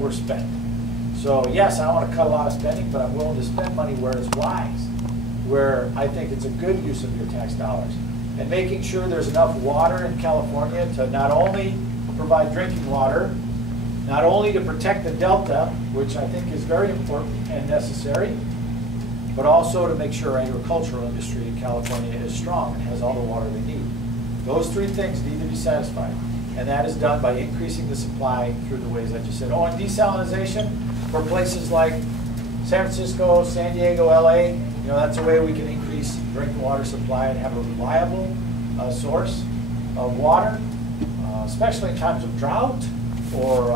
we're spending. So yes, I want to cut a lot of spending, but I'm willing to spend money where it's wise, where I think it's a good use of your tax dollars. And making sure there's enough water in California to not only provide drinking water, not only to protect the delta, which I think is very important and necessary, but also to make sure our agricultural industry in California is strong and has all the water they need. Those three things need to be satisfied. And that is done by increasing the supply through the ways I just said. Oh, and desalinization for places like San Francisco, San Diego, LA, that's a way we can increase drinking water supply and have a reliable source of water, especially in times of drought. Or,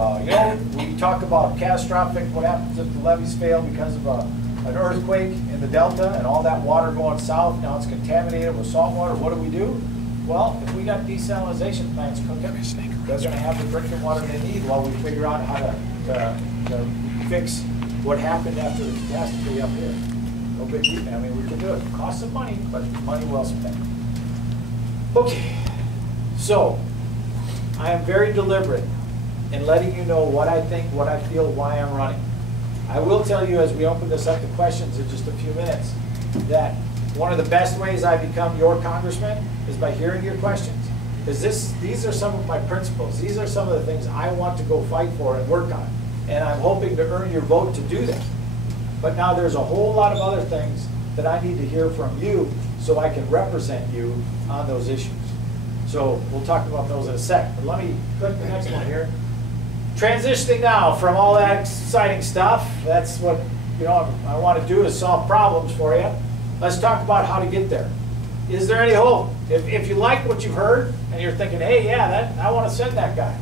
we talk about catastrophic, what happens if the levees fail because of an earthquake in the delta and all that water going south, now it's contaminated with salt water. What do? Well, if we got desalinization plants cooking, they're going to have the drinking water they need while we figure out how to fix what happened after the catastrophe up here. No big deal. I mean, we can do it. Cost some money, but money well spent. Okay, so I am very deliberate in letting you know what I think, what I feel, why I'm running. I will tell you as we open this up to questions in just a few minutes that one of the best ways I become your congressman is by hearing your questions. Because these are some of my principles. These are some of the things I want to go fight for and work on. And I'm hoping to earn your vote to do that. But now there's a whole lot of other things that I need to hear from you so I can represent you on those issues. So we'll talk about those in a sec. But let me click the next one here. Transitioning now from all that exciting stuff, that's what I want to do is solve problems for you. Let's talk about how to get there. Is there any hope? If you like what you've heard and you're thinking, hey, yeah, I want to send that guy.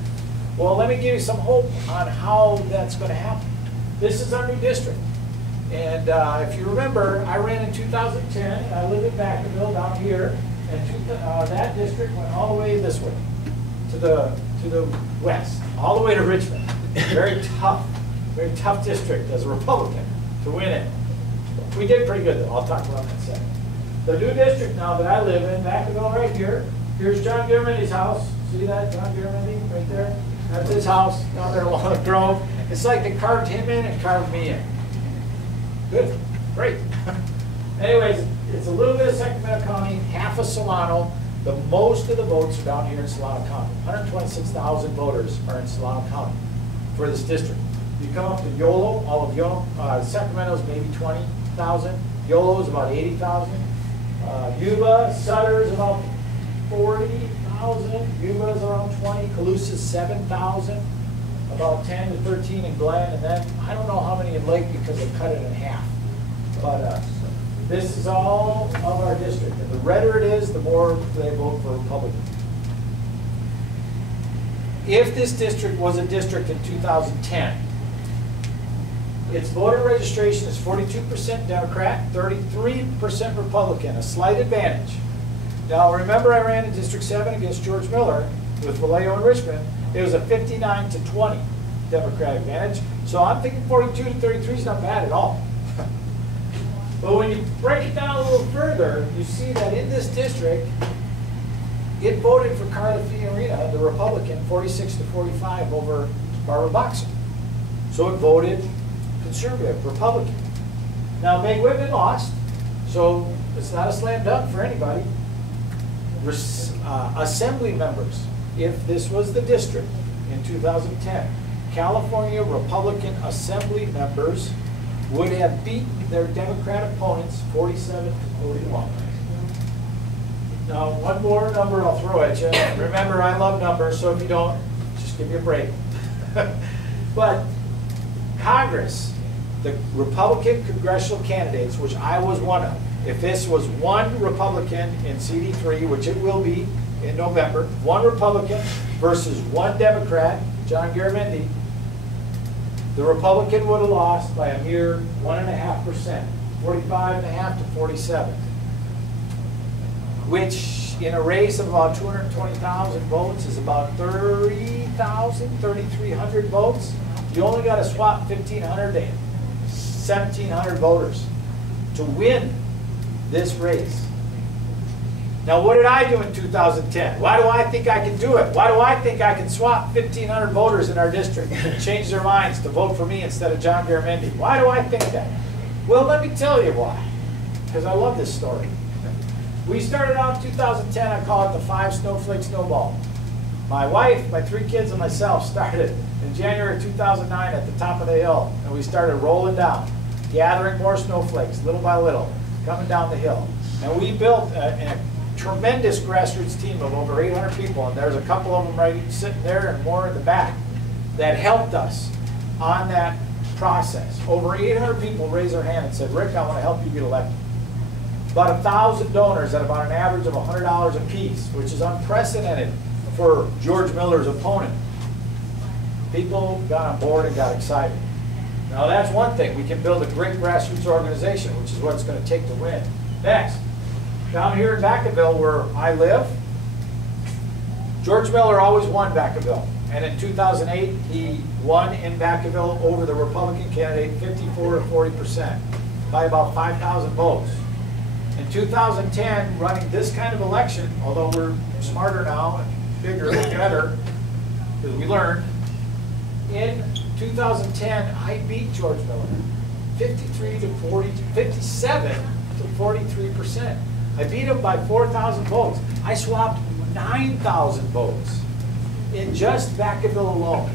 Well, let me give you some hope on how that's going to happen. This is our new district. And if you remember, I ran in 2010, and I lived in Vacaville down here, and that district went all the way this way, to the west, all the way to Richmond. Very tough district as a Republican to win it. We did pretty good though, I'll talk about that in a second. The new district now that I live in, Vacaville right here, here's John Garamendi's house. See that, John Garamendi, right there? That's his house down there in Walnut Grove. It's like they carved him in and carved me in. Good, great. Anyways, it's a little bit of Sacramento County, half of Solano. The most of the votes are down here in Solano County. 126,000 voters are in Solano County for this district. You come up to Yolo, all of Yolo, Sacramento's maybe 20,000. Yolo's about 80,000. Yuba, Sutter's about 40,000. Yuba's around 20. Calusa's 7,000. About 10 to 13 in Glen, and then I don't know how many in Lake because they cut it in half. But this is all of our district. And the redder it is, the more they vote for Republican. If this district was a district in 2010, its voter registration is 42% Democrat, 33% Republican, a slight advantage. Now remember I ran in District 7 against George Miller with Vallejo and Richmond. It was a 59 to 20 Democratic advantage. So I'm thinking 42 to 33 is not bad at all. But when you break it down a little further, you see that in this district, it voted for Carla Fiorina, the Republican, 46 to 45 over Barbara Boxer. So it voted conservative, Republican. Now Meg Whitman lost, so it's not a slam dunk for anybody. Assembly members, if this was the district in 2010, California Republican Assembly members would have beaten their Democrat opponents 47 to 41. Now, one more number I'll throw at you. Remember, I love numbers, so if you don't, just give me a break. But Congress, the Republican congressional candidates, which I was one of, if this was one Republican in CD3, which it will be in November, one Republican versus one Democrat, John Garamendi, the Republican would have lost by a mere 1.5%, 45.5 to 47, which in a race of about 220,000 votes is about 3,300 votes. You only got to swap 1,500 to 1,700 voters to win this race. Now, what did I do in 2010? Why do I think I can do it? Why do I think I can swap 1,500 voters in our district and change their minds to vote for me instead of John Garamendi? Why do I think that? Well, let me tell you why. Because I love this story. We started out in 2010, I call it the 5 snowflake snowball. My wife, my 3 kids, and myself started in January 2009 at the top of the hill, and we started rolling down, gathering more snowflakes little by little, coming down the hill. And we built a tremendous grassroots team of over 800 people, and there's a couple of them right sitting there and more in the back that helped us on that process. Over 800 people raised their hand and said, Rick, I want to help you get elected. About 1,000 donors at about an average of $100 a piece, which is unprecedented for George Miller's opponent. People got on board and got excited. Now that's one thing. We can build a great grassroots organization, which is what it's going to take to win. Next, down here in Vacaville where I live, George Miller always won Vacaville. And in 2008, he won in Vacaville over the Republican candidate 54 to 40% by about 5,000 votes. In 2010, running this kind of election, although we're smarter now and bigger and better, because we learned, in 2010, I beat George Miller 57 to 43%. I beat him by 4,000 votes. I swapped 9,000 votes in just Vacaville alone.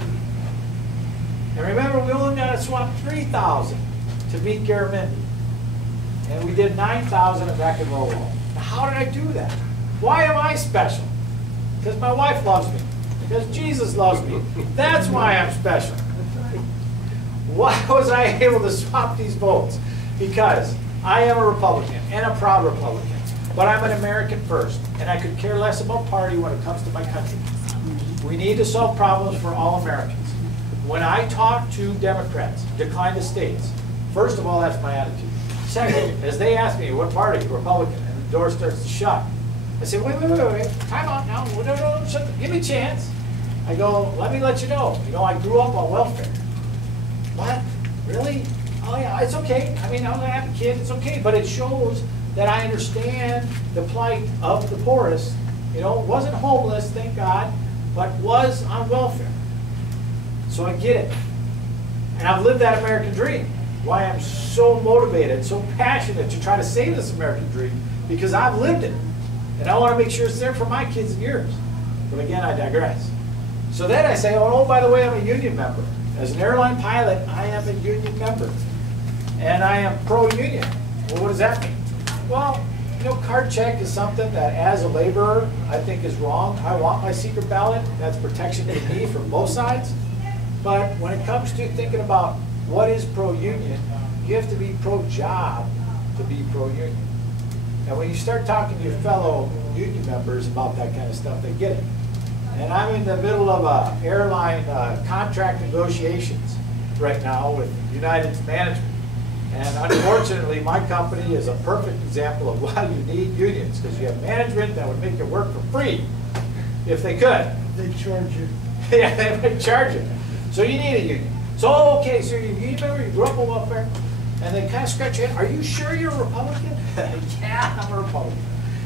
And remember, we only got to swap 3,000 to beat Garamendi. And we did 9,000 at Vacaville alone. Now, how did I do that? Why am I special? Because my wife loves me. Because Jesus loves me. That's why I'm special. Why was I able to swap these votes? Because I am a Republican and a proud Republican. But I'm an American first. And I could care less about party when it comes to my country. We need to solve problems for all Americans. When I talk to Democrats, decline the states, first of all, that's my attitude. Second, as they ask me, what party? Republican. And the door starts to shut. I say, wait, time out now. No, give me a chance. I go, let me let you know. You know, I grew up on welfare. What? Really? Oh yeah, it's okay. I mean, I'm gonna have a kid, it's okay. But it shows that I understand the plight of the poorest. You know, wasn't homeless, thank God, but was on welfare. So I get it. And I've lived that American dream. Why I'm so motivated, so passionate to try to save this American dream, because I've lived it. And I want to make sure it's there for my kids and yours. But again, I digress. So then I say, oh, by the way, I'm a union member. As an airline pilot, I am a union member. And I am pro-union. Well, what does that mean? Well, you know, card check is something that as a laborer, I think is wrong. I want my secret ballot. That's protection to me from both sides. But when it comes to thinking about what is pro-union, you have to be pro-job to be pro-union. And when you start talking to your fellow union members about that kind of stuff, they get it. And I'm in the middle of airline contract negotiations right now with United's management. And unfortunately, my company is a perfect example of why you need unions, because you have management that would make you work for free if they could. They charge you. Yeah, they would charge you. So you need a union. So, okay, so you're a union member, you grew up on welfare, and they kind of scratch your head. Are you sure you're a Republican? Yeah, I'm a Republican.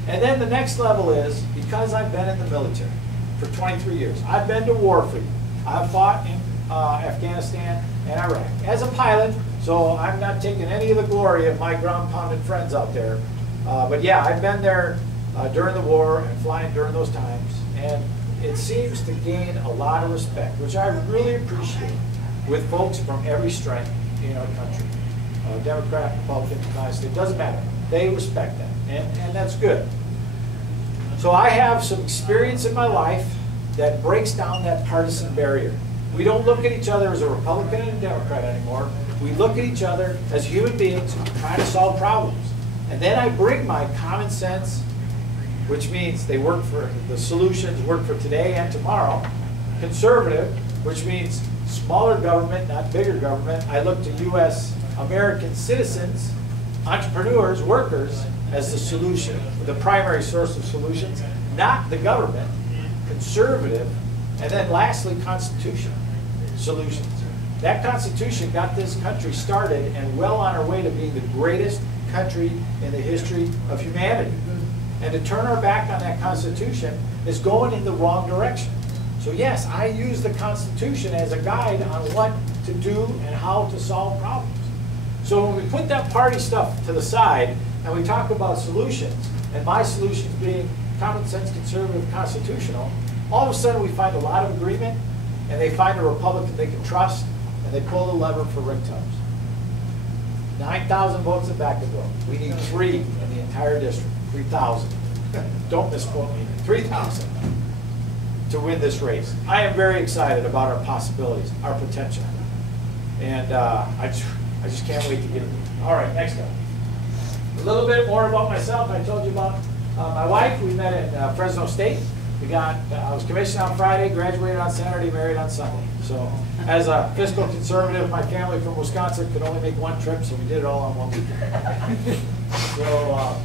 And then the next level is, because I've been in the military for 23 years, I've been to war for you. I've fought in Afghanistan and Iraq as a pilot, so I'm not taking any of the glory of my ground-pounded friends out there. But yeah, I've been there during the war and flying during those times, and it seems to gain a lot of respect, which I really appreciate, with folks from every stripe in our country. Democrat, Republican, United States, doesn't matter. They respect that, and that's good. So I have some experience in my life that breaks down that partisan barrier. We don't look at each other as a Republican and a Democrat anymore. We look at each other as human beings trying to solve problems. And then I bring my common sense, which means they work for, the solutions work for today and tomorrow. Conservative, which means smaller government, not bigger government. I look to U.S. American citizens, entrepreneurs, workers, as the solution, the primary source of solutions, not the government. Conservative, and then lastly, constitution solutions. That Constitution got this country started and well on our way to being the greatest country in the history of humanity. And to turn our back on that Constitution is going in the wrong direction. So yes, I use the Constitution as a guide on what to do and how to solve problems. So when we put that party stuff to the side and we talk about solutions, and my solutions being common sense, conservative, constitutional, all of a sudden we find a lot of agreement, and they find a Republican they can trust, and they pull the lever for Rick Tubbs. 9,000 votes at Vacaville. We need 3 in the entire district. 3,000. Don't misquote me. 3,000 to win this race. I am very excited about our possibilities, our potential, and I just can't wait to get it. All right, next up. A little bit more about myself. I told you about my wife. We met in Fresno State. I was commissioned on Friday, graduated on Saturday, married on Sunday. So as a fiscal conservative, my family from Wisconsin could only make one trip, so we did it all on one weekend. So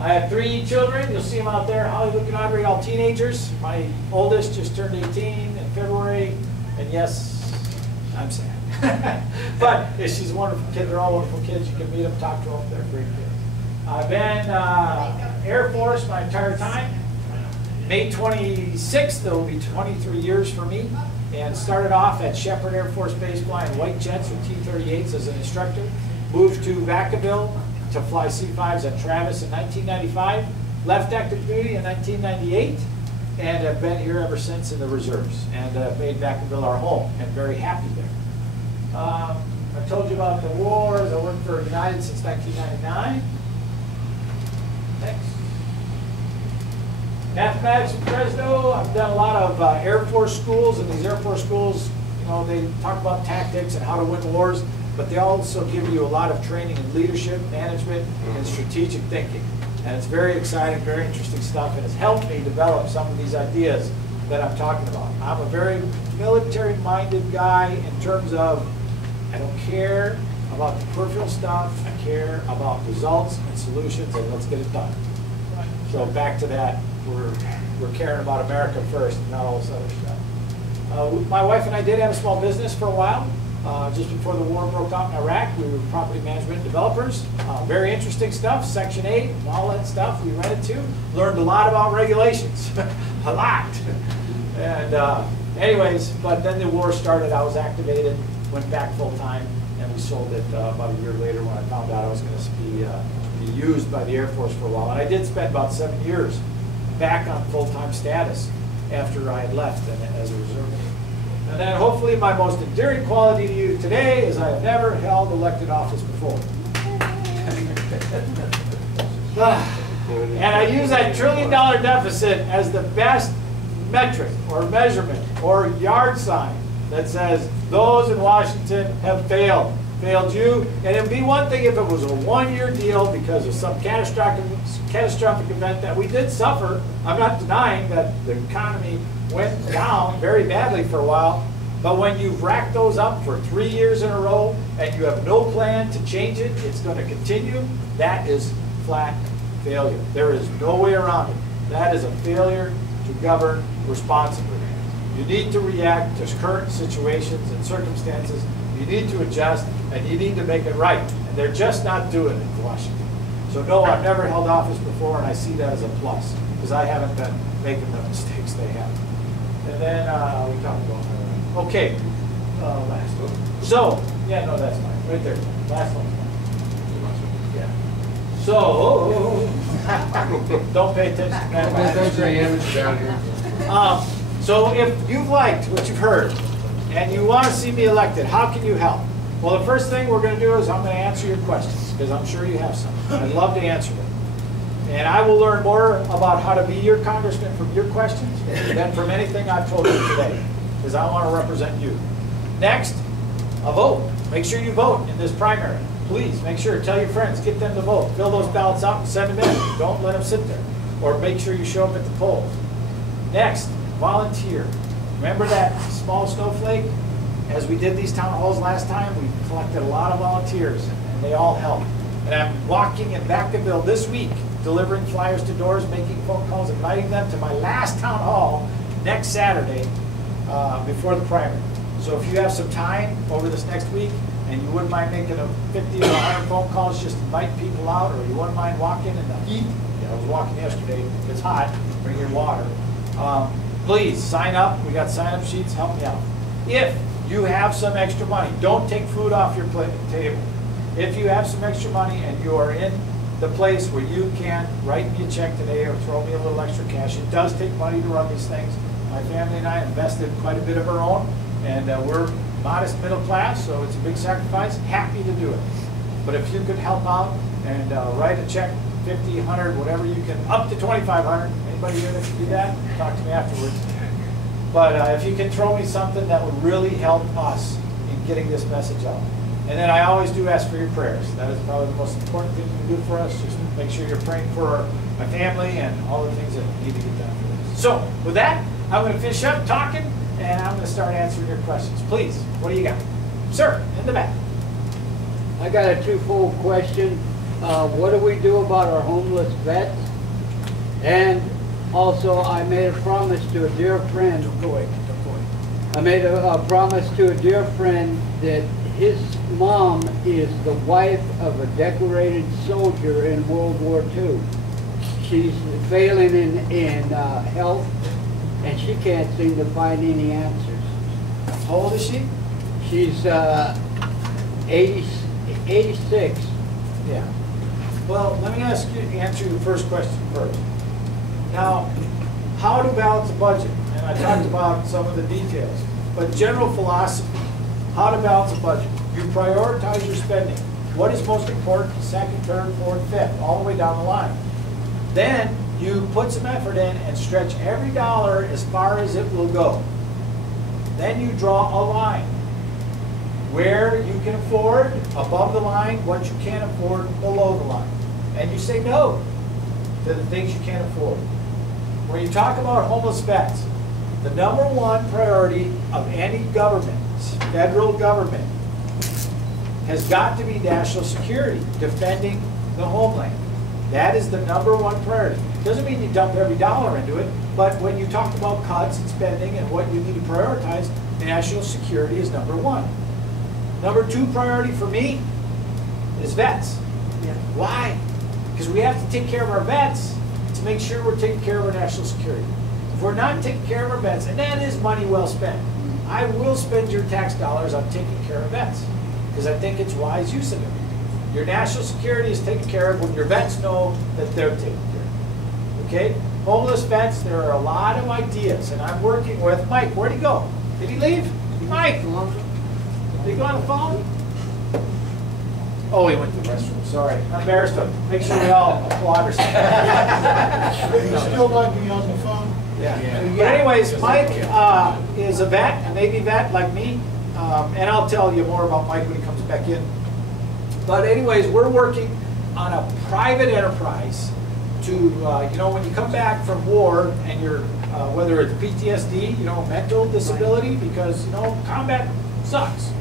I have 3 children. You'll see them out there, Holly, Luke, and Audrey, all teenagers. My oldest just turned 18 in February, and yes, I'm sad. But she's a wonderful kid. They're all wonderful kids. You can meet them, talk to them. They're great kids. I've been Air Force my entire time. May 26th, there will be 23 years for me, and started off at Shepherd Air Force Base flying white jets or T-38s as an instructor. Moved to Vacaville to fly C-5s at Travis in 1995. Left active duty in 1998, and have been here ever since in the reserves, and made Vacaville our home, and very happy there. I told you about the wars. I worked for United since 1999. Next. Mathematics in Fresno. I've done a lot of Air Force schools, and these Air Force schools, you know, they talk about tactics and how to win wars, but they also give you a lot of training in leadership, management, and strategic thinking. And it's very exciting, very interesting stuff, and it's helped me develop some of these ideas that I'm talking about. I'm a very military-minded guy in terms of I don't care about the peripheral stuff. I care about results and solutions, and let's get it done. So back to that, we're caring about America first, and not all this other stuff. My wife and I did have a small business for a while. Just before the war broke out in Iraq, we were property management developers. Very interesting stuff, Section 8 and all that stuff we rented to. Learned a lot about regulations, a lot. And anyways, but then the war started, I was activated, went back full time, and we sold it about a year later when I found out I was going to be used by the Air Force for a while. And I did spend about 7 years back on full-time status after I had left and as a reservist. And then hopefully my most endearing quality to you today is I have never held elected office before. And I use that $1 trillion deficit as the best metric or measurement or yard sign that says those in Washington have failed you. And it would be one thing if it was a one-year deal because of some catastrophic event that we did suffer. I'm not denying that the economy went down very badly for a while. But when you've racked those up for 3 years in a row and you have no plan to change it, it's going to continue, that is flat failure. There is no way around it. That is a failure to govern responsibly. You need to react to current situations and circumstances. You need to adjust, and you need to make it right. And they're just not doing it in Washington. So no, I've never held office before, and I see that as a plus, because I haven't been making the mistakes they have. And then we talked about that. Okay, last one. So, yeah, no, that's fine. Right there. Last one. Yeah. So, don't pay attention. Thanks for the image down here. So if you've liked what you've heard and you want to see me elected, how can you help? Well, the first thing we're going to do is I'm going to answer your questions, because I'm sure you have some. I'd love to answer them. And I will learn more about how to be your congressman from your questions than from anything I've told you today, because I want to represent you. Next, a vote. Make sure you vote in this primary. Please, make sure, tell your friends, get them to vote. Fill those ballots out and send them in. Don't let them sit there. Or make sure you show up at the polls. Next, volunteer. Remember that small snowflake? As we did these town halls last time, we collected a lot of volunteers, and they all helped. And I'm walking in Vacaville this week, delivering flyers to doors, making phone calls, inviting them to my last town hall next Saturday before the primary. So if you have some time over this next week, and you wouldn't mind making a 50 or 100 phone calls, just invite people out, or you wouldn't mind walking in the heat. Yeah, I was walking yesterday. It's hot. Bring your water. Please sign up. We got sign-up sheets. Help me out. If you have some extra money, don't take food off your table. If you have some extra money and you are in the place where you can write me a check today or throw me a little extra cash, it does take money to run these things. My family and I invested quite a bit of our own, and we're modest middle class, so it's a big sacrifice. Happy to do it. But if you could help out and write a check, 50, 100, whatever you can, up to 2,500. Anybody here that can do that? Talk to me afterwards. But if you can throw me something that would really help us in getting this message out. And then I always do ask for your prayers. That is probably the most important thing you can do for us. Just make sure you're praying for my family and all the things that need to get done for this. So with that, I'm going to finish up talking, and I'm going to start answering your questions. Please, what do you got? Sir, in the back. I got a twofold question. What do we do about our homeless vets? And also, I made a promise to a dear friend. Don't go away. Don't go away. I made a promise to a dear friend that his mom is the wife of a decorated soldier in World War II. She's failing in health, and she can't seem to find any answers. How old is she? She's 86. Yeah. Well, let me answer your first question first. Now, how to balance a budget? And I talked about some of the details. But general philosophy, how to balance a budget. You prioritize your spending. What is most important, second, third, fourth, fifth, all the way down the line. Then you put some effort in and stretch every dollar as far as it will go. Then you draw a line. Where you can afford above the line, what you can't afford below the line. And you say no to the things you can't afford. When you talk about homeless vets, the number one priority of any government, federal government, has got to be national security, defending the homeland. That is the number one priority. Doesn't mean you dump every dollar into it, but when you talk about cuts and spending and what you need to prioritize, national security is number one. Number two priority for me is vets. Yeah. Why? Because we have to take care of our vets to make sure we're taking care of our national security. If we're not taking care of our vets, and that is money well spent, I will spend your tax dollars on taking care of vets because I think it's wise use of it. Your national security is taken care of when your vets know that they're taken care of. Okay? Homeless vets, there are a lot of ideas, and I'm working with Mike. Where'd he go? Did he leave? Mike! Did he go on the phone? Oh, he went to the restroom. Sorry. I embarrassed him. Make sure we all applaud or something. You still might be on the phone? Yeah. But anyways, Mike is a vet, a Navy vet like me, and I'll tell you more about Mike when he comes back in. But anyways, we're working on a private enterprise to, you know, when you come back from war and you're, whether it's PTSD, you know, mental disability, because, you know, combat sucks.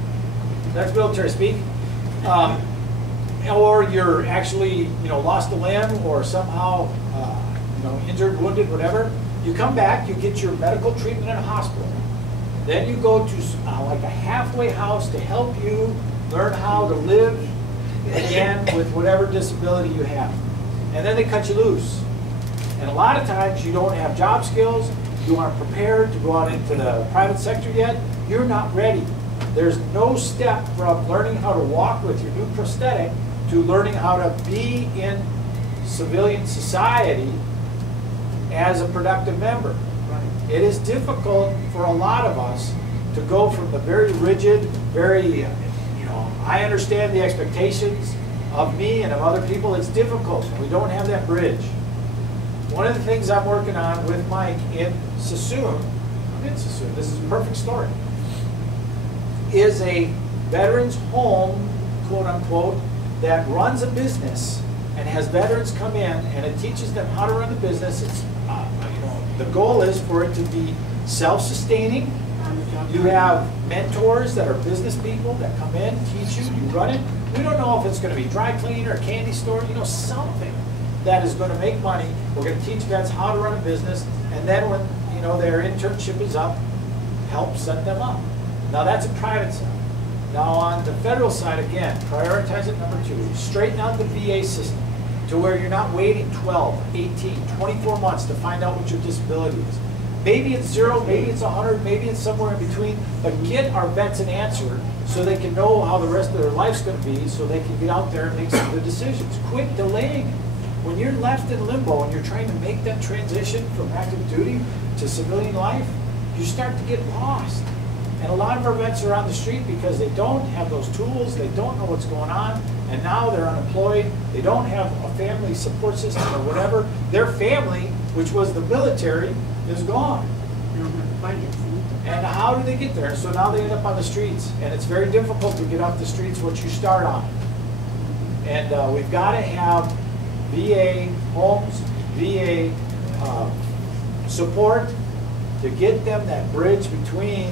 That's military speak. Or you're actually, you know, lost a limb or somehow, you know, injured, wounded, whatever. You come back, you get your medical treatment in a hospital. Then you go to like a halfway house to help you learn how to live again with whatever disability you have. And then they cut you loose. And a lot of times you don't have job skills, you aren't prepared to go out into the private sector yet, you're not ready. There's no step from learning how to walk with your new prosthetic to learning how to be in civilian society as a productive member. It is difficult for a lot of us to go from the very rigid, very, you know, I understand the expectations of me and of other people. It's difficult. We don't have that bridge. One of the things I'm working on with Mike in Suisun, this is a perfect story, is a veterans home, quote unquote, that runs a business and has veterans come in and it teaches them how to run the business. It's, you know, the goal is for it to be self-sustaining. You have mentors that are business people that come in, teach you, you run it. We don't know if it's going to be dry cleaner or candy store, you know, something that is going to make money. We're going to teach vets how to run a business, and then when, you know, their internship is up, help set them up. Now that's a private side. Now on the federal side, again, prioritize it number 2. Straighten out the VA system to where you're not waiting 12, 18, 24 months to find out what your disability is. Maybe it's 0, maybe it's 100, maybe it's somewhere in between, but get our vets an answer so they can know how the rest of their life's going to be, so they can get out there and make some good decisions. Quit delaying it. When you're left in limbo and you're trying to make that transition from active duty to civilian life, you start to get lost. And a lot of our vets are on the street because they don't have those tools, they don't know what's going on, and now they're unemployed, they don't have a family support system or whatever. Their family, which was the military, is gone. They don't have the financing. And how do they get there? So now they end up on the streets, and it's very difficult to get off the streets once you start on it. And we've got to have VA homes, VA support to get them that bridge between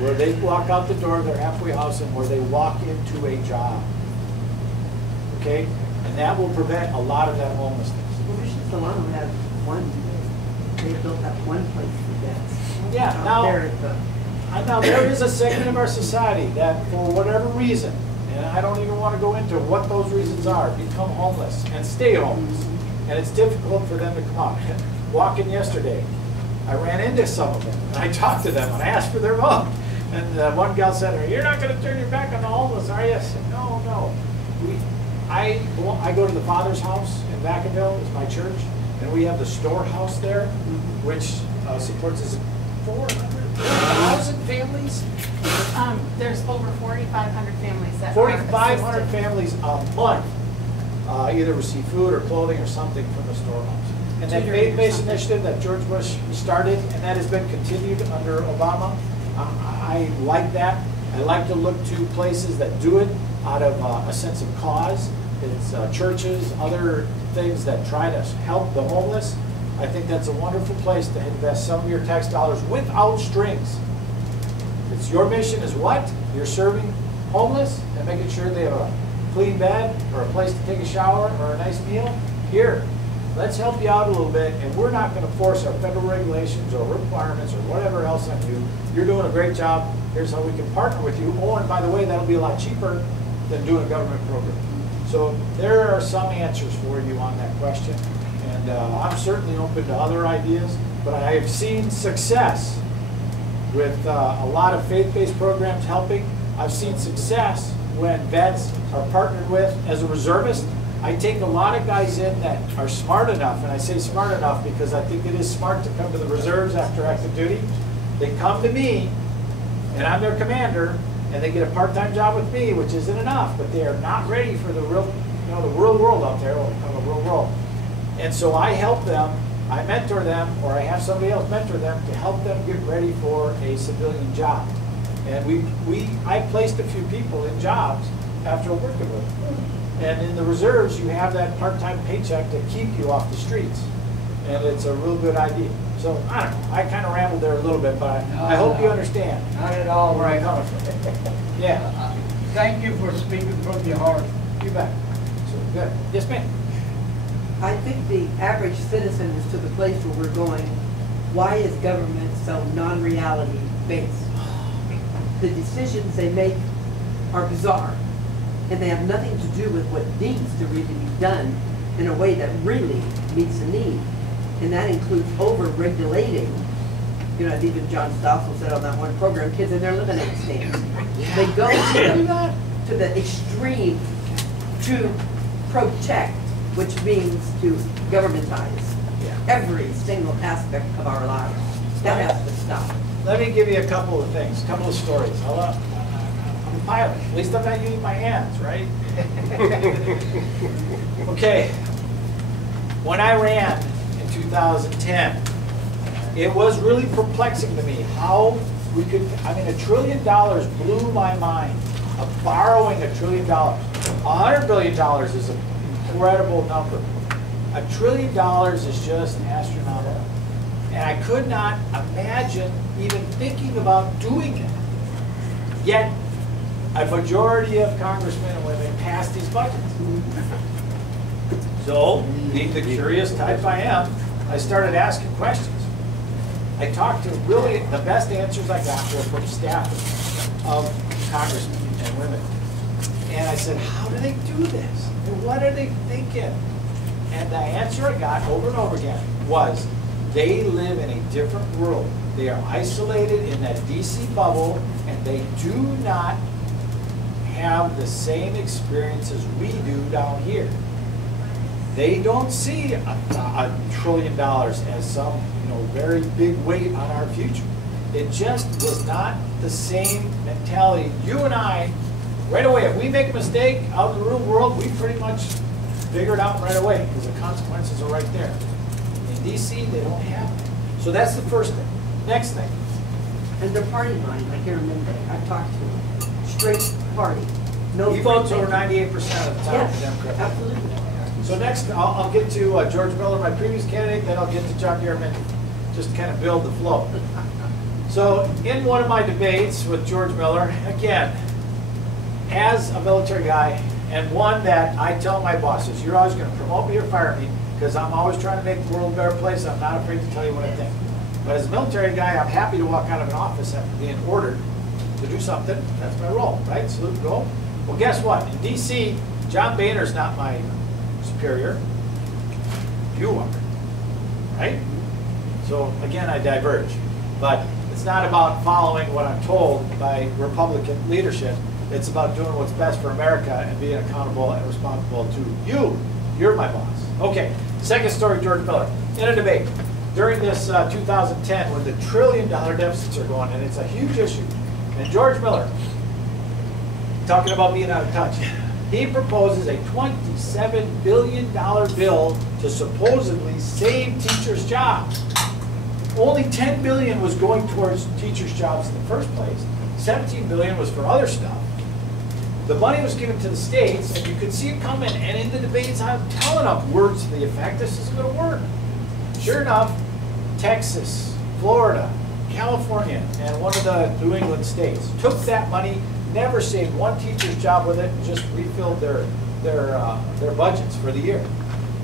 where they walk out the door of their halfway house and where they walk into a job. Okay? And that will prevent a lot of that homelessness. Well, Mission Solano had one, they built that one place for vets. Yeah, Out there at the- now there is a segment of our society that for whatever reason, and I don't even want to go into what those reasons are, become homeless and stay homeless. And it's difficult for them to come out. Walking yesterday, I ran into some of them, and I talked to them, and I asked for their vote. And one gal said, "You're not going to turn your back on the homeless, are you?" I said, "No, no. I go to the Father's house in Vacaville, it's my church, and we have the storehouse there, which supports 400,000 families. There's over 4,500 families that 4,500 families a month either receive food or clothing or something from the storehouse. And that faith-based initiative that George Bush started, and that has been continued under Obama, I like that. I like to look to places that do it out of a sense of cause. It's churches, other things that try to help the homeless. I think that's a wonderful place to invest some of your tax dollars without strings. It's your mission is what? You're serving homeless and making sure they have a clean bed or a place to take a shower or a nice meal. Here, let's help you out a little bit, and we're not going to force our federal regulations or requirements or whatever else on you. You're doing a great job. Here's how we can partner with you. Oh, and by the way, that'll be a lot cheaper than doing a government program. So there are some answers for you on that question. And I'm certainly open to other ideas, but I have seen success with a lot of faith-based programs helping. I've seen success when vets are partnered with as a reservist. I take a lot of guys in that are smart enough, and I say smart enough because I think it is smart to come to the reserves after active duty. They come to me, and I'm their commander, and they get a part-time job with me, which isn't enough, but they are not ready for the real, the real world out there, the real world. And so I help them, I mentor them, or I have somebody else mentor them to help them get ready for a civilian job. And I placed a few people in jobs after working with them. And in the reserves, you have that part-time paycheck to keep you off the streets. And it's a real good idea. So, I don't know, I kind of rambled there a little bit, but I hope you understand. Not at all, Where I'm right. coming from. Yeah, Thank you for speaking from your heart. you bet. So, good. Yes, ma'am. I think the average citizen is to the place where we're going, why is government so non-reality based? The decisions they make are bizarre, and they have nothing to do with what needs to really be done in a way that really meets the need. And that includes over-regulating, as even John Stossel said on that one program, kids in their lemonade stands. They go to the extreme to protect, which means to governmentize every single aspect of our lives. That has to stop. Let me give you a couple of things, a couple of stories. I'm a pilot. At least I'm not using my hands, right? Okay. When I ran in 2010, it was really perplexing to me how we could, $1 trillion blew my mind of borrowing $1 trillion. $100 billion is an incredible number. $1 trillion is just astronomical. And I could not imagine even thinking about doing it. Yet, a majority of congressmen and women passed these budgets. So, being the curious type I am, I started asking questions. I talked to really, the best answers I got were from staffers. of congressmen and women. And I said, how do they do this? And what are they thinking? And the answer I got over and over again was, they live in a different world. They are isolated in that DC bubble, and they do not have the same experiences we do down here. They don't see $1 trillion as some, very big weight on our future. It just was not the same mentality. You and I, right away, if we make a mistake out in the real world, we pretty much figure it out right away because the consequences are right there. In DC, they don't have that. So that's the first thing. Next thing. And their party line, I can't remember, I've talked to them, straight party. No He votes free over thinking. 98% of the time Yes, for Democrats. absolutely. So next, I'll get to George Miller, my previous candidate, then I'll get to John Garrett, just kind of build the flow. So in one of my debates with George Miller, again, as a military guy, and one that I tell my bosses, you're always going to promote me or fire me, because I'm always trying to make the world a better place. I'm not afraid to tell you what I think. But as a military guy, I'm happy to walk out of an office after being ordered to do something. That's my role, right? Salute and go. Well, guess what? In DC, John Boehner's not my superior. You are, right? So again, I diverge. But it's not about following what I'm told by Republican leadership. It's about doing what's best for America and being accountable and responsible to you. You're my boss. Okay, second story, George Miller. In a debate, during this 2010, when the $1 trillion deficits are going, and it's a huge issue, and George Miller, talking about being out of touch, he proposes a $27 billion bill to supposedly save teachers' jobs. Only $10 billion was going towards teachers' jobs in the first place. $17 billion was for other stuff. The money was given to the states, and you could see it coming. And in the debates, I'm telling them words to the effect, this isn't going to work. Sure enough, Texas, Florida, California, and one of the New England states took that money, never saved one teacher's job with it, and just refilled their budgets for the year.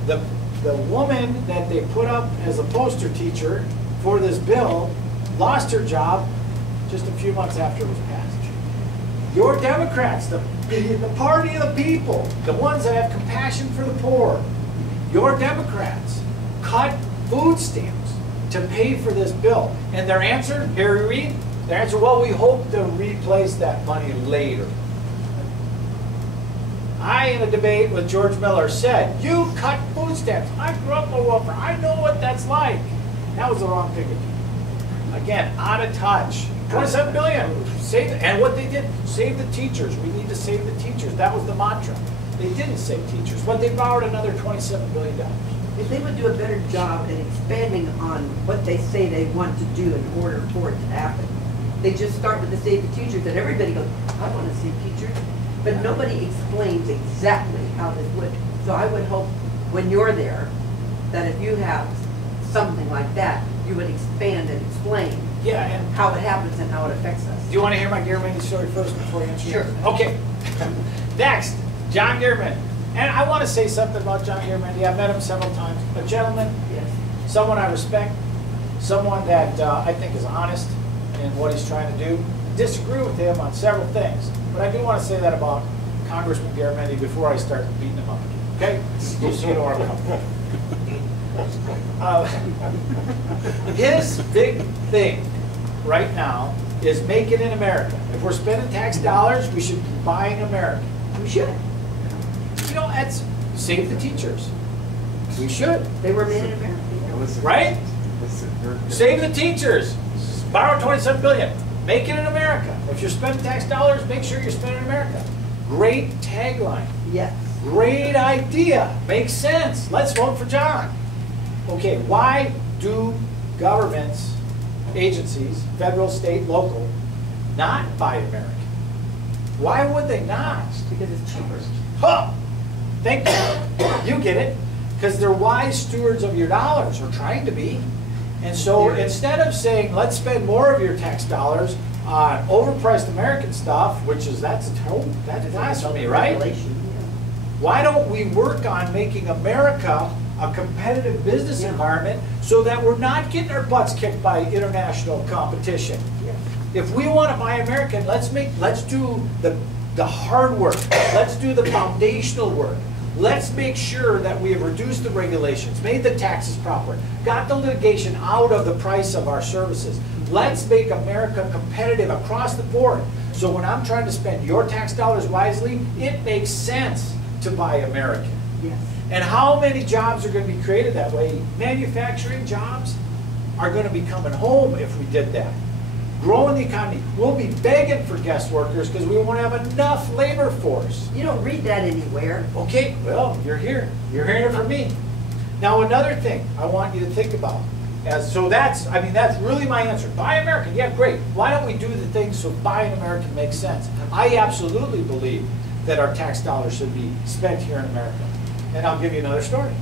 The woman that they put up as a poster teacher for this bill lost her job just a few months after it was passed. Your Democrats, the party of the people, the ones that have compassion for the poor, your Democrats cut food stamps to pay for this bill. And their answer, here we read, their answer, well, we hope to replace that money later. I, in a debate with George Miller, said, you cut food stamps. I grew up on welfare. I know what that's like. That was the wrong thing to do. Again, out of touch. $27 billion. Save, and what they did, save the teachers. We need to save the teachers. That was the mantra. They didn't save teachers, but they borrowed another $27 billion. If they would do a better job at expanding on what they say they want to do in order for it to happen, they just start with the save the teachers, and everybody goes, I want to save teachers, but nobody explains exactly how this would. So I would hope when you're there, that if you have something like that, you would expand and explain And how it happens and how it affects us. do you want to hear my Garrett story first before you answer? Sure. Okay. Next, John Garrett. And I want to say something about John Garrett. I've met him several times. A gentleman, Yes. someone I respect, someone that I think is honest in what he's trying to do. Disagree with him on several things, but I do want to say that about Congressman Garrett before I start beating him up. Okay? Just so you know where I'm coming from. His big thing right now is make it in America. If we're spending tax dollars, we should be buying American. We should. You know, that's save the teachers. We should, They were made in America. right? Save the teachers. Borrow $27 billion. Make it in America. If you're spending tax dollars, make sure you're spending in America. Great tagline. Yes. Great idea. Makes sense. Let's vote for John. Okay, why do governments, agencies, federal, state, local, not buy American? Why would they not? Because it's cheaper. Huh! Thank you. You get it. Because they're wise stewards of your dollars, or trying to be. And so instead of saying, let's spend more of your tax dollars on overpriced American stuff, which is, that's blasphemy, right? Regulation, yeah. Why don't we work on making America a competitive business environment so that we're not getting our butts kicked by international competition? Yeah. If we want to buy American, let's do the hard work. Let's do the foundational work. Let's make sure that we have reduced the regulations, made the taxes proper, got the litigation out of the price of our services. Let's make America competitive across the board. So when I'm trying to spend your tax dollars wisely, it makes sense to buy American. Yes. And how many jobs are going to be created that way? Manufacturing jobs are going to be coming home if we did that. Growing the economy. We'll be begging for guest workers because we won't have enough labor force. You don't read that anywhere. Okay, well, you're here. You're hearing it from me. Now, another thing I want you to think about. That's really my answer. Buy American, yeah, great. Why don't we do the things so buying American makes sense? I absolutely believe that our tax dollars should be spent here in America. And I'll give you another story.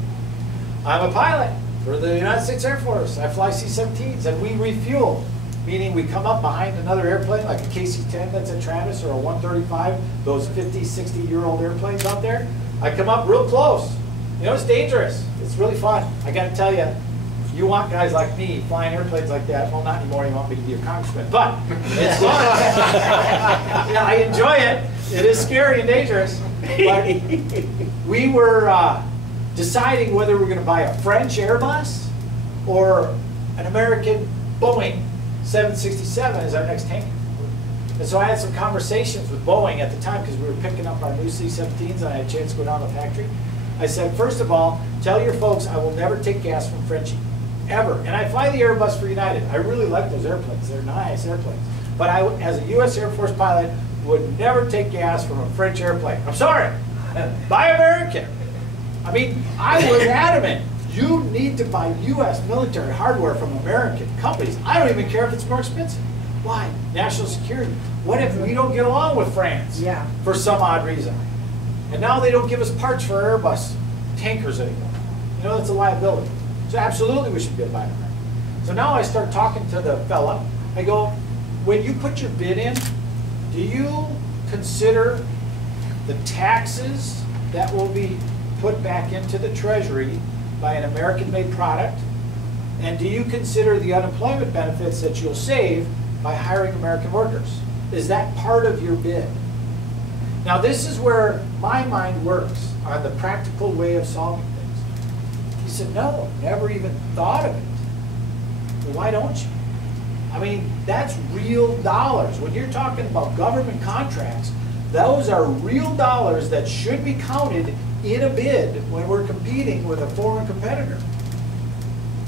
I'm a pilot for the United States Air Force. I fly C-17s and we refuel. Meaning we come up behind another airplane like a KC-10 that's at Travis or a 135, those 50, 60-year-old airplanes out there. I come up real close. You know, it's dangerous. It's really fun. I got to tell you, you want guys like me flying airplanes like that. Well, not anymore. You want me to be a congressman. But it's fun. Yeah, I enjoy it. It is scary and dangerous. But we were deciding whether we're going to buy a French Airbus or an American Boeing 767 as our next tanker. And so I had some conversations with Boeing at the time because we were picking up our new C-17s and I had a chance to go down to the factory. I said, first of all, tell your folks I will never take gas from Frenchie, ever. And I fly the Airbus for United. I really like those airplanes. They're nice airplanes. But I, as a U.S. Air Force pilot, would never take gas from a French airplane. I'm sorry. Buy American. I mean, I was adamant. You need to buy U.S. military hardware from American companies. I don't even care if it's more expensive. Why? National security. What if we don't get along with France for some odd reason? And now they don't give us parts for Airbus tankers anymore. You know, that's a liability. So absolutely we should be buying American. So now I start talking to the fella. I go, when you put your bid in, do you consider the taxes that will be put back into the Treasury by an American-made product? And do you consider the unemployment benefits that you'll save by hiring American workers? Is that part of your bid? Now this is where my mind works on the practical way of solving things. He said, no, never even thought of it. Well, why don't you? I mean, that's real dollars. When you're talking about government contracts, those are real dollars that should be counted in a bid when we're competing with a foreign competitor.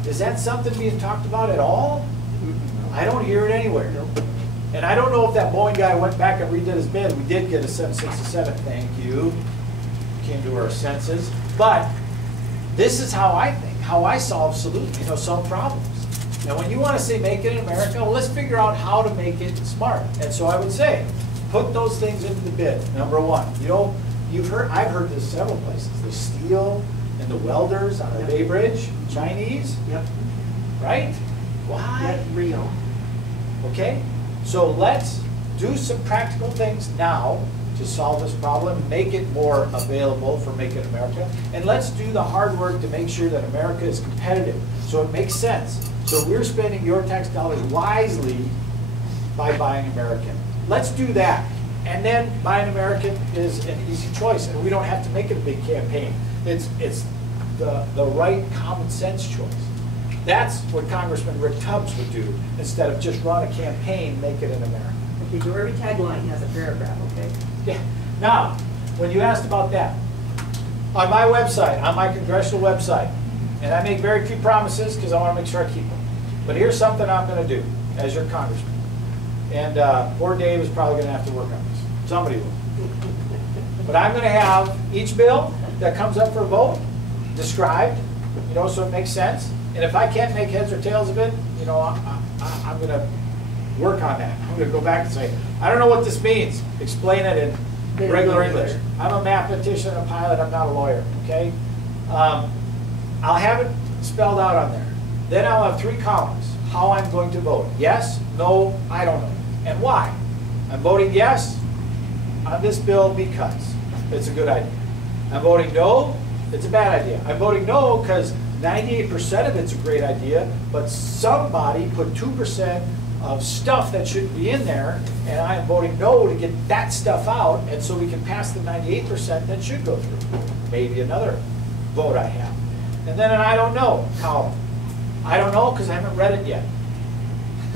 Is that something being talked about at all? I don't hear it anywhere. And I don't know if that Boeing guy went back and redid his bid. We did get a 767, thank you. Came to our senses. But this is how I think, how I solve solve problems. Now when you want to say make it in America, well, let's figure out how to make it smart. And so I would say, put those things into the bid, number one. You know, I've heard this several places. The steel and the welders on the Bay Bridge, Chinese, right? Why? That's real. Okay, so let's do some practical things now to solve this problem, make it more available for Make It America, and let's do the hard work to make sure that America is competitive, so it makes sense. So we're spending your tax dollars wisely by buying American. Let's do that. And then buying American is an easy choice, and we don't have to make it a big campaign. It's the right common sense choice. That's what Congressman Rick Tubbs would do instead of just run a campaign, make it in America. Okay, so every tagline has a paragraph, okay? Yeah. Now, when you asked about that, on my website, on my congressional website, and I make very few promises because I want to make sure I keep them. But here's something I'm going to do as your congressman. And poor Dave is probably going to have to work on this. Somebody will. But I'm going to have each bill that comes up for a vote described, so it makes sense. And if I can't make heads or tails of it, I'm going to work on that. I'm going to go back and say, I don't know what this means. Explain it in regular English. I'm a mathematician, a pilot, I'm not a lawyer, okay? I'll have it spelled out on there. Then I'll have 3 columns, how I'm going to vote. Yes, no, I don't know. And why? I'm voting yes on this bill because it's a good idea. I'm voting no, it's a bad idea. I'm voting no because 98% of it's a great idea, but somebody put 2% of stuff that shouldn't be in there, and I am voting no to get that stuff out, and so we can pass the 98% that should go through. Maybe another vote I have. And then an I don't know column. I don't know because I haven't read it yet.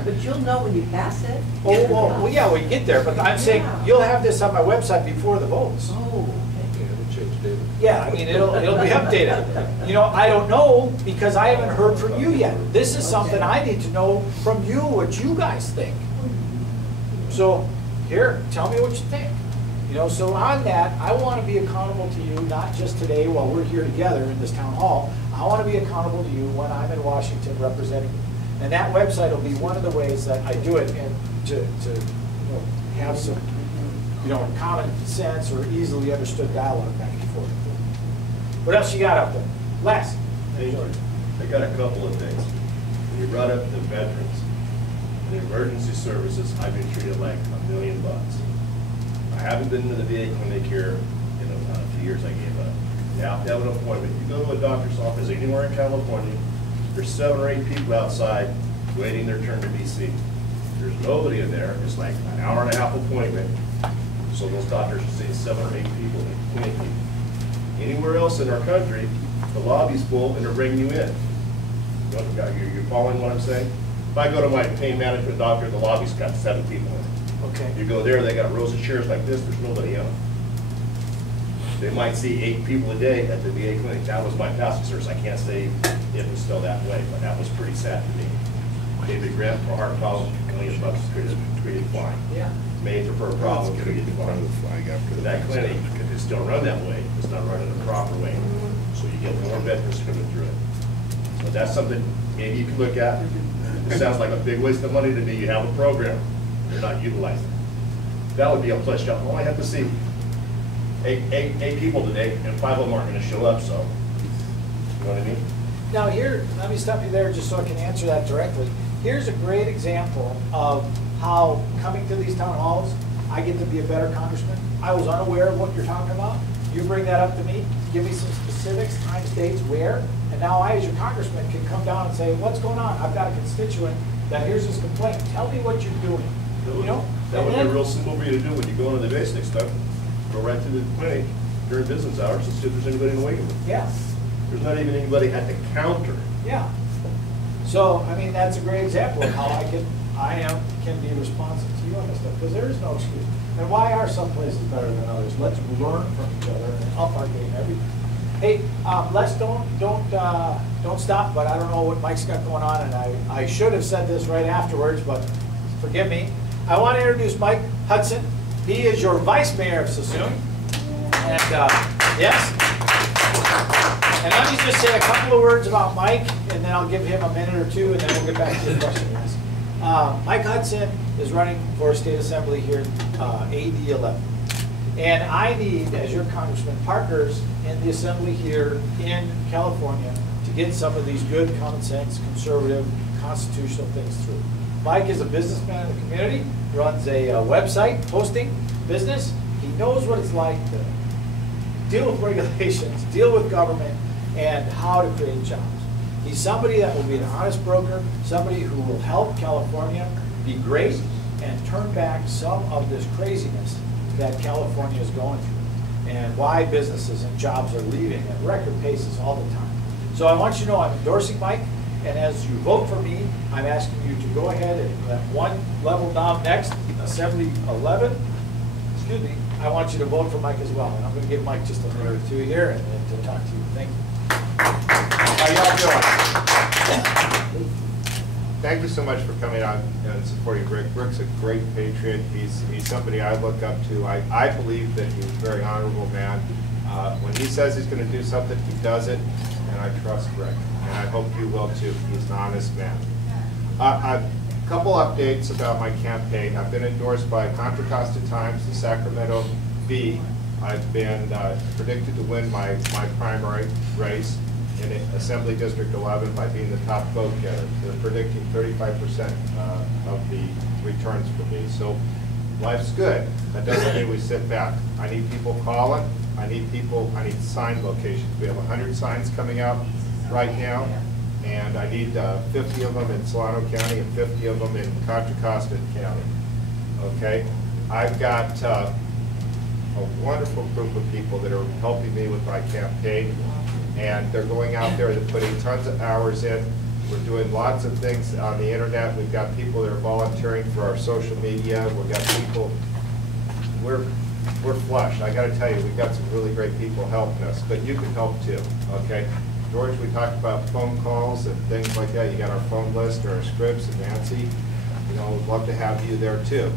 But you'll know when you pass it? Oh, well, yeah, we get there, but I'm saying you'll have this on my website before the votes. Oh, Yeah, I mean, it'll be updated. You know, I don't know because I haven't heard from you yet. This is something I need to know from you, what you guys think. So, here, tell me what you think. You know, so on that, I want to be accountable to you, not just today while we're here together in this town hall. I want to be accountable to you when I'm in Washington representing you. And that website will be one of the ways that I do it, and to you know, have some, you know, common sense or easily understood dialogue back and forth. What else you got up there? Les? Hey, I got a couple of things. When you brought up the veterans and emergency services, I've been treated like $1 million. I haven't been to the VA clinic here in a few years. I gave up. You have to have an appointment. You go to a doctor's office anywhere in California, there's 7 or 8 people outside waiting their turn to be seen. There's nobody in there. It's like an hour-and-a-half appointment. So those doctors are seeing 7 or 8 people in the clinic. Anywhere else in our country, the lobby's full and they're bringing you in. You're following what I'm saying? If I go to my pain management doctor, the lobby's got 7 people in it. Okay. You go there, they got rows of chairs like this, there's nobody in them. They might see 8 people a day at the VA clinic. That was my past experience. I can't say it was still that way, but that was pretty sad to me. David Grant for heart problem, $1 million treated fine. Yeah. Major for a problem, treated fine. But that clinic is still run that way. It's not running the proper way. So you get more veterans coming through it. So that's something maybe you can look at. It sounds like a big waste of money to me. You have a program, you're not utilizing it. That would be a plus job. All I have to see, 8 people today, and 5 of them aren't going to show up, so, you know what I mean? Now here, let me stop you there just so I can answer that directly. Here's a great example of how coming to these town halls, I get to be a better congressman. I was unaware of what you're talking about. You bring that up to me, give me some specifics, times, dates, where, and now I, as your congressman, can come down and say, what's going on? I've got a constituent that here's his complaint. Tell me what you're doing. You know? That would be real simple for you to do when you go into the basic stuff. Go right to the clinic during business hours and see if there's anybody in the waiting room. Yeah. There's not even anybody at the counter. Yeah. So, I mean, that's a great example of how I can be responsive to you on this stuff, because there is no excuse. And why are some places better than others? Let's learn from each other and up our game everything. Hey, let's don't stop, but I don't know what Mike's got going on, and I should have said this right afterwards, but forgive me. I want to introduce Mike Hudson. He is your vice mayor of Suisun. And yes. And let me just say a couple of words about Mike, and then I'll give him a minute or two, and then we'll get back to the question. Mike Hudson is running for state assembly here, AD 11. And I need, as your congressman, partners in the assembly here in California to get some of these good, common sense, conservative, constitutional things through. Mike is a businessman in the community, runs a website hosting business. He knows what it's like to deal with regulations, deal with government, and how to create jobs. He's somebody that will be an honest broker, somebody who will help California be great and turn back some of this craziness that California is going through, and why businesses and jobs are leaving at record paces all the time. So I want you to know I'm endorsing Mike, and as you vote for me, I'm asking you to go ahead and that one level down next, Assembly 11, excuse me, I want you to vote for Mike as well. And I'm going to give Mike just a minute or two here and to talk to you. Thank you. How y'all doing? Thank you so much for coming out and supporting Rick. Rick's a great patriot. He's somebody I look up to. I believe that he's a very honorable man. When he says he's going to do something, he does it, and I trust Rick. And I hope you will too. He's an honest man. A couple updates about my campaign. I've been endorsed by Contra Costa Times, the Sacramento Bee. I've been predicted to win my primary race in Assembly District 11 by being the top vote getter. They're predicting 35% of the returns for me. So life's good. That doesn't mean we sit back. I need people calling. I need sign locations. We have 100 signs coming out right now, And I need 50 of them in Solano County and 50 of them in Contra Costa County. Okay? I've got a wonderful group of people that are helping me with my campaign, and they're going out there and putting tons of hours in. We're doing lots of things on the internet. We've got people that are volunteering for our social media. We've got people, we're flush. I gotta tell you, we've got some really great people helping us, but you can help too, okay? George, we talked about phone calls and things like that. You got our phone list or our scripts, and Nancy, you know, we'd love to have you there too.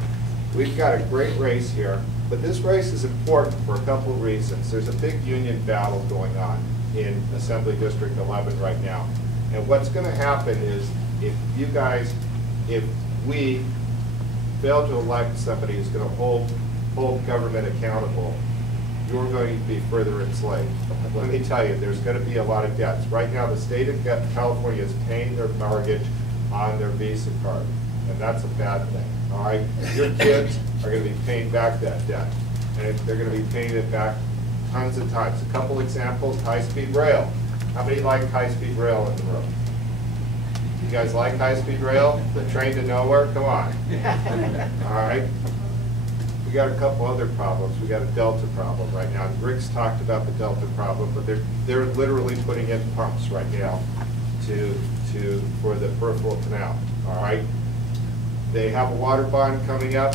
We've got a great race here, but this race is important for a couple of reasons. There's a big union battle going on in Assembly District 11 right now. And what's going to happen is if we fail to elect somebody who's going to hold government accountable, you're going to be further enslaved. Let me tell you, there's going to be a lot of debts. Right now, the state of California is paying their mortgage on their Visa card, and that's a bad thing. All right, your kids are going to be paying back that debt, and they're going to be paying it back tons of times. A couple examples: high-speed rail. How many like high-speed rail in the room? You guys like high-speed rail? The train to nowhere? Come on. All right. We got a couple other problems. We got a Delta problem right now. Rick's talked about the Delta problem, but they're literally putting in pumps right now for the peripheral canal. All right. They have a water bond coming up.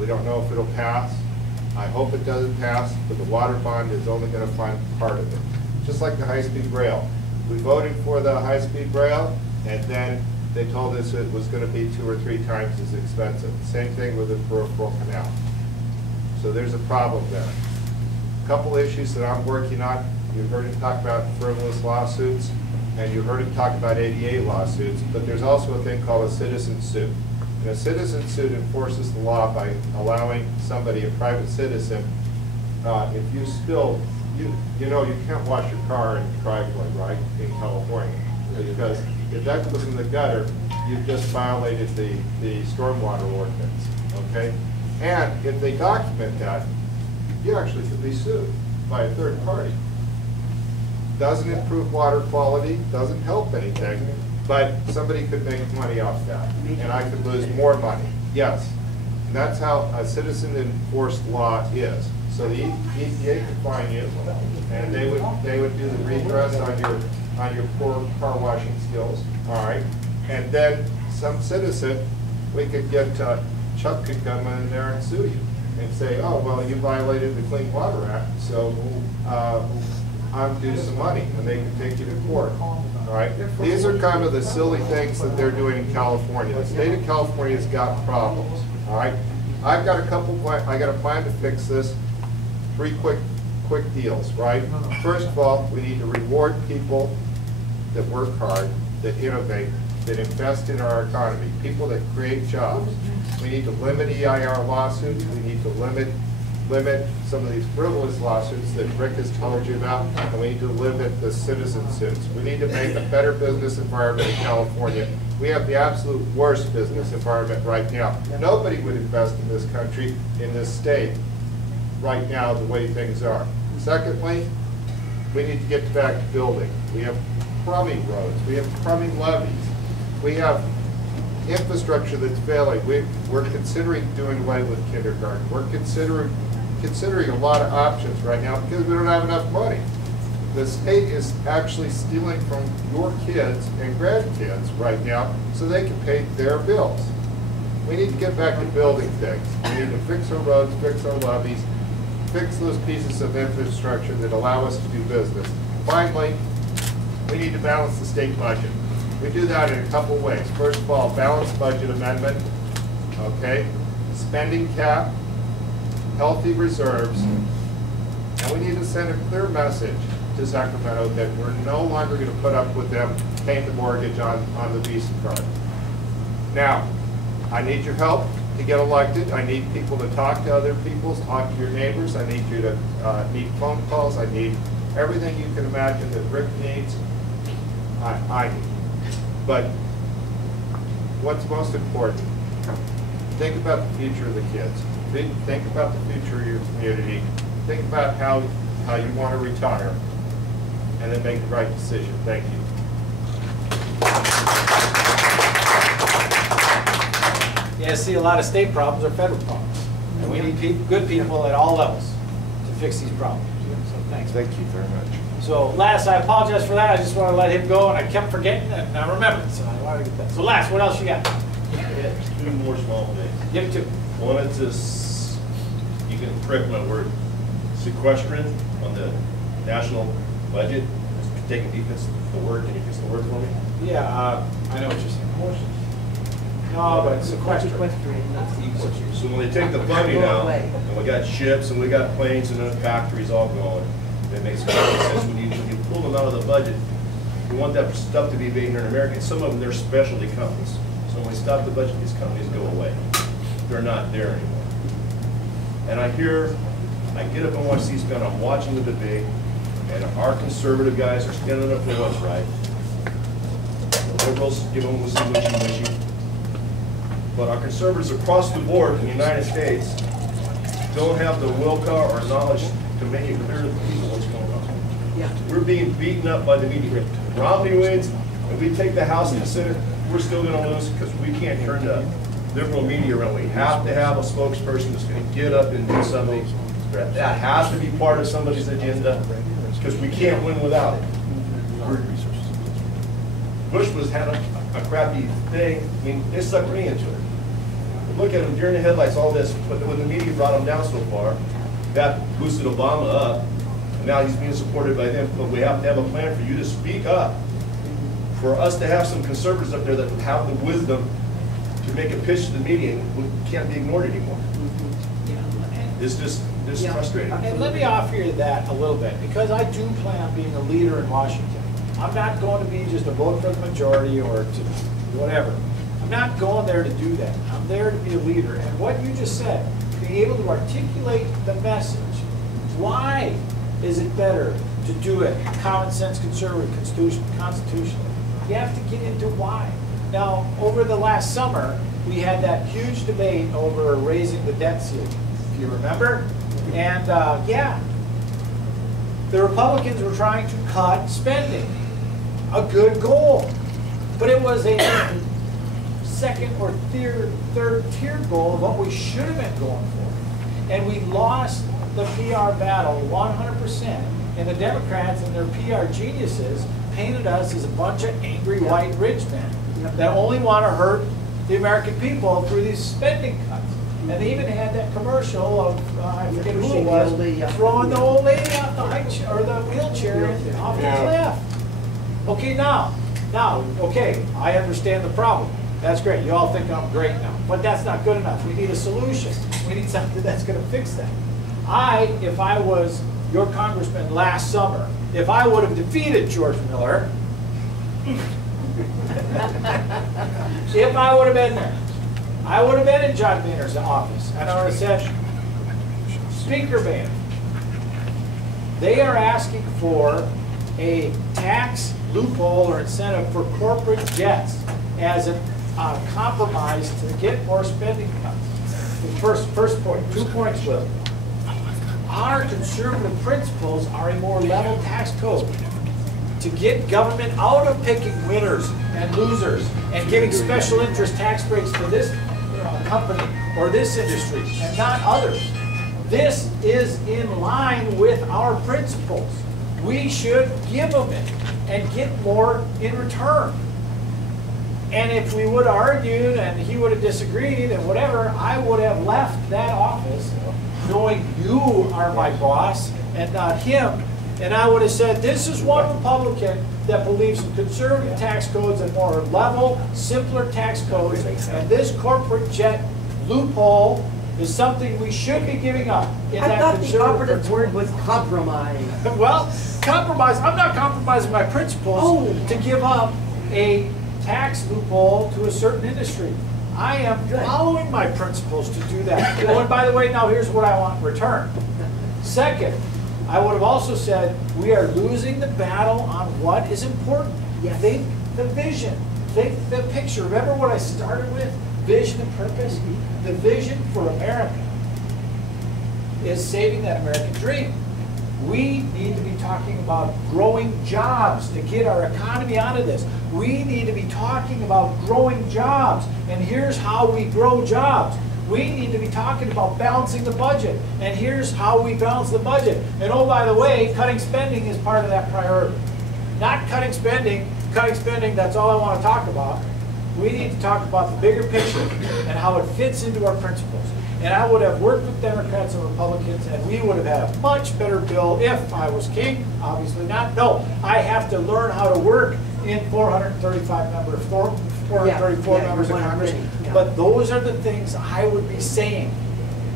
We don't know if it'll pass. I hope it doesn't pass, but the water bond is only going to fund part of it. Just like the high-speed rail. We voted for the high-speed rail, and then they told us it was going to be 2 or 3 times as expensive. Same thing with the peripheral canal. So there's a problem there. A couple issues that I'm working on. You've heard him talk about frivolous lawsuits, and you heard him talk about ADA lawsuits, but there's also a thing called a citizen suit. And a citizen suit enforces the law by allowing somebody, a private citizen, if you spill, you know you can't wash your car in the driveway, right, in California, because if that goes in the gutter, you've just violated the stormwater ordinance, okay? And if they document that, you actually could be sued by a third party. Doesn't improve water quality, doesn't help anything, but somebody could make money off that, and I could lose more money. Yes, and that's how a citizen-enforced law is. So the EPA could fine you, and they would do the redress on your poor car washing skills. All right, and then some citizen, we could get Chuck could come in there and sue you and say, oh well, you violated the Clean Water Act, so I'm due some money, and they can take you to court. All right, these are kind of the silly things that they're doing in California. The state of California's got problems. All right, I've got I got a plan to fix this. 3 quick deals, right? First of all, we need to reward people that work hard, that innovate, that invest in our economy, people that create jobs. We need to limit EIR lawsuits. We need to limit some of these frivolous lawsuits that Rick has told you about, and we need to limit the citizen suits. We need to make a better business environment in California. We have the absolute worst business environment right now. Nobody would invest in this country, in this state, right now, the way things are. Secondly, we need to get back to building. We have crummy roads. We have crummy levees. We have infrastructure that's failing. We're considering doing away with kindergarten. We're considering a lot of options right now because we don't have enough money. The state is actually stealing from your kids and grandkids right now so they can pay their bills. We need to get back to building things. We need to fix our roads, fix our levees, fix those pieces of infrastructure that allow us to do business. Finally, we need to balance the state budget. We do that in a couple ways. First of all, balanced budget amendment, okay, spending cap, healthy reserves, and we need to send a clear message to Sacramento that we're no longer going to put up with them paying the mortgage on the Visa card. Now, I need your help to get elected. I need people to talk to other people, talk to your neighbors. I need you to need phone calls. I need everything you can imagine that Rick needs. I need. But what's most important, think about the future of the kids. Think about the future of your community. Think about how you want to retire, and then make the right decision. Thank you. Yeah, see, a lot of state problems are federal problems. And we need good people at all levels to fix these problems. So thanks. Thank you very much. So Les, I apologize for that. I just want to let him go, and I kept forgetting, and I remembered, so I wanted to get that. So Les, what else you got? Yeah, 2 more small things. Give it to me. One is this, you can correct my word, sequestering on the national budget. Taking defense, the word, can you fix the word for me? Yeah, I know what you're saying. No, but sequester. So when they take the funding out, and we got ships, and we got planes, and then factories all going, it makes common sense when you pull them out of the budget. We want that stuff to be made here in America. Some of them, they're specialty companies. So when we stop the budget, these companies go away. They're not there anymore. And I get up and watch C-SPAN, I'm watching the debate, and our conservative guys are standing up for what's right. The liberals give them wishy-washy. But our conservatives across the board in the United States don't have the willpower or knowledge to make it clear to the people what's going on. Yeah. We're being beaten up by the media. Romney wins, and we take the House and the Senate, we're still going to lose because we can't turn the liberal media around. We have to have a spokesperson that's going to get up and do something. That has to be part of somebody's agenda because we can't win without it. Bush had a crappy thing. I mean, they sucked me into it. Look at him during the headlights, all this, but when the media brought him down so far, that boosted Obama up, and now he's being supported by them. But we have to have a plan for you to speak up, for us to have some conservatives up there that have the wisdom to make a pitch to the media and can't be ignored anymore. It's just frustrating. And let me offer you that a little bit, because I do plan on being a leader in Washington. I'm not going to be just a vote for the majority or to whatever. I'm not going there to do that. I'm there to be a leader. And what you just said, being able to articulate the message, why is it better to do it common sense, conservative, constitutionally? You have to get into why. Now, over the last summer, we had that huge debate over raising the debt ceiling, if you remember. And yeah, the Republicans were trying to cut spending, a good goal. But it was a second or third tier goal of what we should have been going for. And we lost the PR battle 100%. And the Democrats and their PR geniuses painted us as a bunch of angry white rich men that only want to hurt the American people through these spending cuts. And they even had that commercial of, I forget who it was, throwing the old lady off the high chair, or the wheelchair off the cliff. Okay, now, okay, I understand the problem. That's great. You all think I'm great now. But that's not good enough. We need a solution. We need something that's going to fix that. If I was your congressman last summer, if I would have defeated George Miller, if I would have been there, I would have been in John Boehner's office, and I would have said, Speaker Boehner, they are asking for a tax loophole or incentive for corporate jets as a compromise to get more spending cuts. First point, 2 points, Will. Our conservative principles are a more level tax code to get government out of picking winners and losers and giving special interest tax breaks to this company or this industry and not others. This is in line with our principles. We should give them it and get more in return. And if we would have argued and he would have disagreed and whatever, I would have left that office knowing you are my boss and not him. And I would have said, this is one Republican that believes in conservative tax codes and more level, simpler tax codes. And this corporate jet loophole is something we should be giving up. I thought the operative word was compromise. Well, compromise. I'm not compromising my principles to give up a tax loophole to a certain industry. I am following my principles to do that. Oh, and by the way, now here's what I want in return. Second, I would have also said we are losing the battle on what is important. Yes. Think the vision. Think the picture. Remember what I started with? Vision and purpose. The vision for America is saving that American dream. We need to be talking about growing jobs to get our economy out of this. We need to be talking about growing jobs, and here's how we grow jobs. We need to be talking about balancing the budget, and here's how we balance the budget. And oh, by the way, cutting spending is part of that priority. Not cutting spending, that's all I want to talk about. We need to talk about the bigger picture and how it fits into our principles. And I would have worked with Democrats and Republicans, and we would have had a much better bill if I was king. Obviously not. No, I have to learn how to work in 434 members of Congress. Yeah. But those are the things I would be saying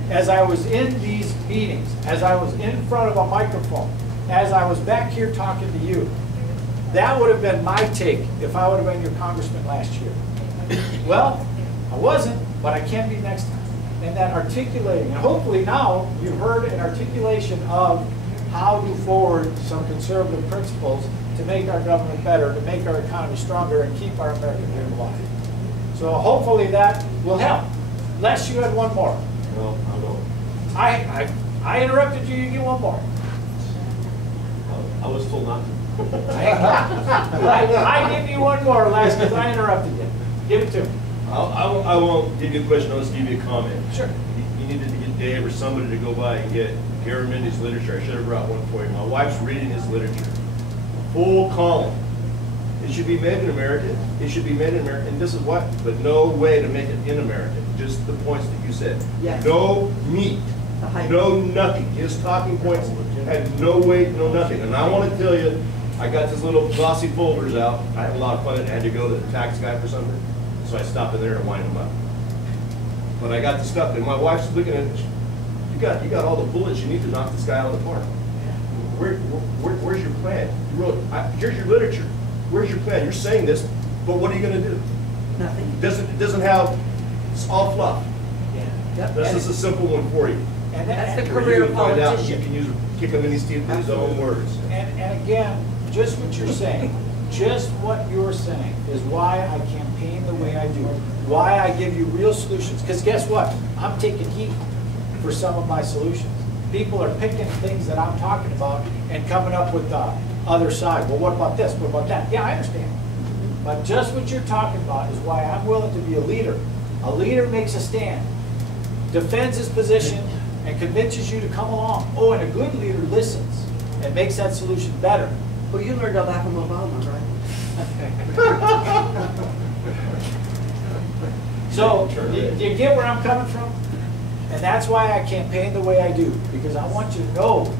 as I was in these meetings, as I was in front of a microphone, as I was back here talking to you. That would have been my take if I would have been your congressman last year. Well, I wasn't, but I can be next time. And that articulating, and hopefully now you've heard an articulation of how to forward some conservative principles to make our government better, to make our economy stronger, and keep our American dream alive. So hopefully that will help. Les, you had one more. No, I don't. I interrupted you, you get one more. I was told not to. I give you one more, Les, because I interrupted you. Give it to me. I won't give you a question, I'll just give you a comment. Sure. You needed to get Dave or somebody to go by and get Gary Mindy's literature. I should have brought one for you. My wife's reading his literature. Full column. It should be made in America. It should be made in America. And this is what? But no way to make it in America. Just the points that you said. Yes. No meat. The hype. No nothing. His talking points had no weight, no nothing. And I want to tell you, I got this little glossy folders out. I had a lot of fun. I had to go to the tax guy for something. So I stopped in there and wind them up. But I got the stuff, and my wife's looking at it. You got all the bullets you need to knock this guy out of the park. Where's your plan? You wrote, here's your literature. Where's your plan? You're saying this, but what are you going to do? Nothing. It doesn't have, it's all fluff. Yep. This is a simple one for you. And That's the Where career you can find out, you politician. can use, kick him in his teeth with his own words. And again, just what you're saying, just what you're saying is why I campaign the way I do, why I give you real solutions. Because guess what? I'm taking heat for some of my solutions. People are picking things that I'm talking about and coming up with the other side. Well, what about this? What about that? Yeah, I understand. But just what you're talking about is why I'm willing to be a leader. A leader makes a stand, defends his position, and convinces you to come along. Oh, and a good leader listens and makes that solution better. Well, you learned all that from Obama, right? So, do you get where I'm coming from? And that's why I campaign the way I do, because I want you to know